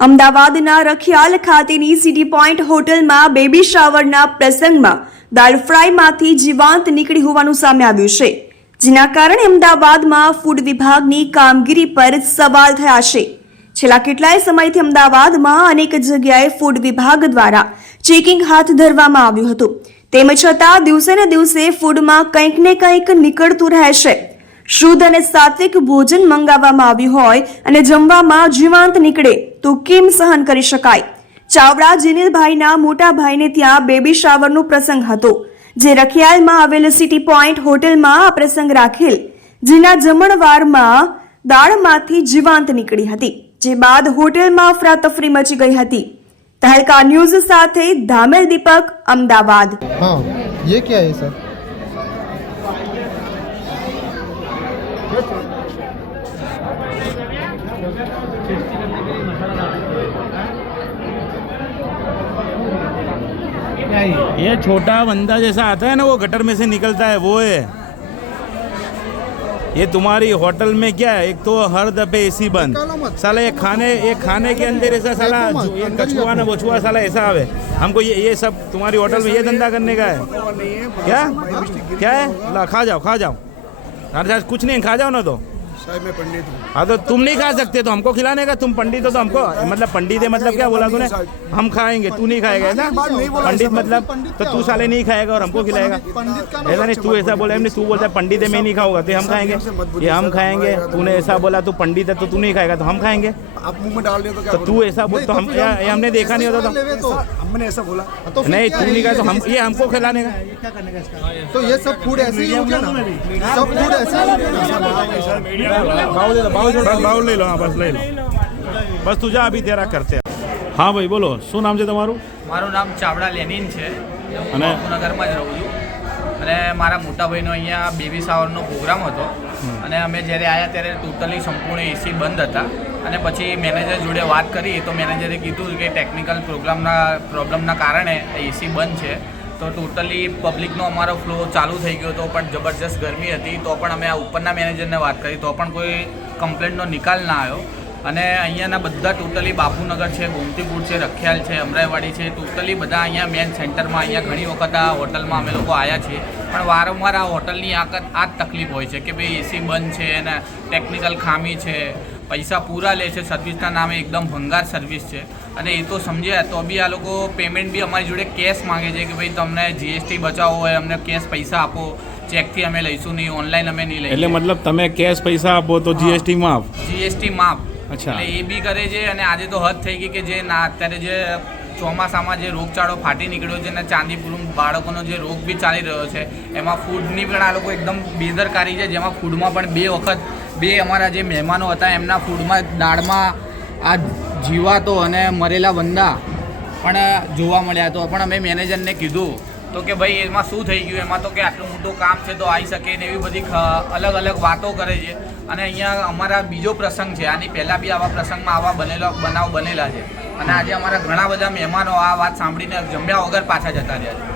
અમદાવાદના રખિયાલ ખાતેની city point હોટલમાં બેબી શાવરના પ્રસંગમાં દાળ ફ્રાયમાંથી જીવાંત નીકળી હોવાનું સામે આવ્યું છે, જેના કારણે અમદાવાદમાં ફૂડ વિભાગની કામગીરી પર સવાલ થયા છે. છેલ્લા કેટલાય સમયથી અમદાવાદમાં અનેક જગ્યાએ ફૂડ વિભાગ દ્વારા ચેકિંગ હાથ ધરવામાં આવ્યું હતું. તેમ છતાં દિવસે ને દિવસે ફૂડમાં કંઈક ને કંઈક નીકળતું રહે છે. શુદ્ધ અને સાત્વિક ભોજન મંગાવવામાં આવ્યું હોય અને જમવામાં જીવાંત નીકળે તો કેમ સહન કરી શકાય ચાવડા જીનીલભાઈના મોટા ભાઈને ત્યાં બેબી શાવરનો પ્રસંગ હતો જે રખિયાલમાં આવેલ સિટી પોઈન્ટ હોટલમાં આ પ્રસંગ રાખેલ જેના જમણવારમાં દાળમાંથી જીવાંત નીકળી હતી જે બાદ હોટલમાં અફરાતફરી મચી ગઈ હતી તહેલકા ન્યૂઝ સાથે ધામેલ દીપક અમદાવાદ हाँ ये क्या है सर ये छोटा बंदा जैसा आता है ना वो गटर में से निकलता है वो है। ये तुम्हारी होटल में क्या है? एक तो हर दफे एसी बंद। निकालो मत। साला ये खाने ये खाने के अंदर ऐसा साला ये कछुआ ना बछुआ साला ऐसा आवे। हमको ये ये सब तुम्हारी होटल में ये धंधा करने का है। क्या? क्या है? ला खा जाओ खा जाओ। कुछ नहीं खा जाओ ना तो। साहब मैं पंडित हूँ। हाँ तो तुम नहीं खा सकते तो हमको खिलाने का तुम पंडित हो तो हमको मतलब पंडित है मतलब क्या बोला तूने? हम खाएँगे तू नहीं खाएगा ना? पंडित मतलब तो तू साले नहीं खाएगा और हमको खिलाएगा। ऐसा नहीं तू ऐसा बोला हमने तू बोलता है पंडित है मैं नहीं खाऊँगा तो हम खाएँगे। ये हम खाएँगे तूने ऐसा बोला तू पंडित है तो तू नहीं खाएगा तो हम खाएँगे। आप मुँह में डाल रहे हो तो तो तू ऐसा बोल तो हम ये हमने देखा नहीं होता तो हमने ऐसा बोला। तो नहीं तू नहीं खाया तो हम ये हमको खिलाने का। तो ये सब फ़ूड ऐसे ही हो गया ना? सब फ़ूड ऐसे બસ તું જા અભી તેરા કરતે. હા ભાઈ બોલો શું નામ છે તમારું? મારું નામ ચાવડા લેનિન છે. હું નગરમાં જ રહું છું. અને મારા મોટા ભાઈનો અહીંયા બેબી શાવરનો પ્રોગ્રામ હતો. અને અમે જ્યારે આવ્યા ત્યારે ટોટલી સંપૂર્ણ એસી બંધ હતા. અને પછી મેનેજર જોડે વાત કરી તો મેનેજરે કીધું કે ટેકનિકલ પ્રોગ્રામના પ્રોબ્લમના કારણે એસી બંધ છે. તો ટોટલી પબ્લિકનો અમારો ફ્લો ચાલુ થઈ ગયો હતો, પણ જબરજસ્ત ગરમી હતી. તો પણ અમે આ ઉપરના મેનેજરને વાત કરી. તો પણ કોઈ કમ્પ્લેન્ટનો નિકાલ ના આવ્યો. અને અહીંયાના બધા ટોટલી બાપુનગર છે ગોમતીપુર છે રખિયાલ છે અમરાઈવાડી છે ટોટલી બધા અહીંયા મેન સેન્ટરમાં અહીંયા ઘણી વખત આ હોટલમાં અમે લોકો આવ્યા છીએ. પણ વારંવાર આ હોટલની આકત આ જ તકલીફ હોય છે કે ભાઈ એસી બંધ છે અને ટેકનિકલ ખામી છે પૈસા પૂરા લે છે સર્વિસના નામે એકદમ ભંગાર સર્વિસ છે. અને એ તો સમજ્યા તો બી આ લોકો પેમેન્ટ બી અમારી જોડે કેશ માંગે છે કે ભાઈ તમને જીએસટી બચાવવો હોય અમને કેશ પૈસા આપો ચેકથી અમે લઈશું નહીં ઓનલાઈન અમે નહીં એટલે મતલબ તમે કેશ પૈસા આપો તો જીએસટી માફ જીએસટી માફ. એટલે એ બી કરે છે અને આજે તો હદ થઈ ગઈ કે જે ના, અત્યારે જે ચોમાસામાં જે રોગચાળો ફાટી નીકળ્યો છે અને ચાંદીપુરમ બાળકોનો જે રોગ બી ચાલી રહ્યો છે, એમાં ફૂડની પણ આ લોકો એકદમ બેદરકારી છે, જેમાં ફૂડમાં પણ બે વખત બે અમારા જે મહેમાનો હતા, એમના ફૂડમાં દાળમાં આ જીવાતો અને મરેલા વંદા પણ જોવા મળ્યા તો. પણ અમે મેનેજરને કીધું તો કે ભાઈ એમાં શું થઈ ગયું? એમાં તો કે આટલું મોટું કામ છે તો આવી શકે ને એવી બધી અલગ અલગ વાતો કરે છે. અને અહીંયા અમારા બીજો પ્રસંગ છે. આની પહેલાં બી આવા પ્રસંગમાં આવા બનેલો, બનાવ બનેલા છે. અને આજે અમારા ઘણા બધા મહેમાનો આ વાત સાંભળીને જમ્યા વગર પાછા જતા રહ્યા છે.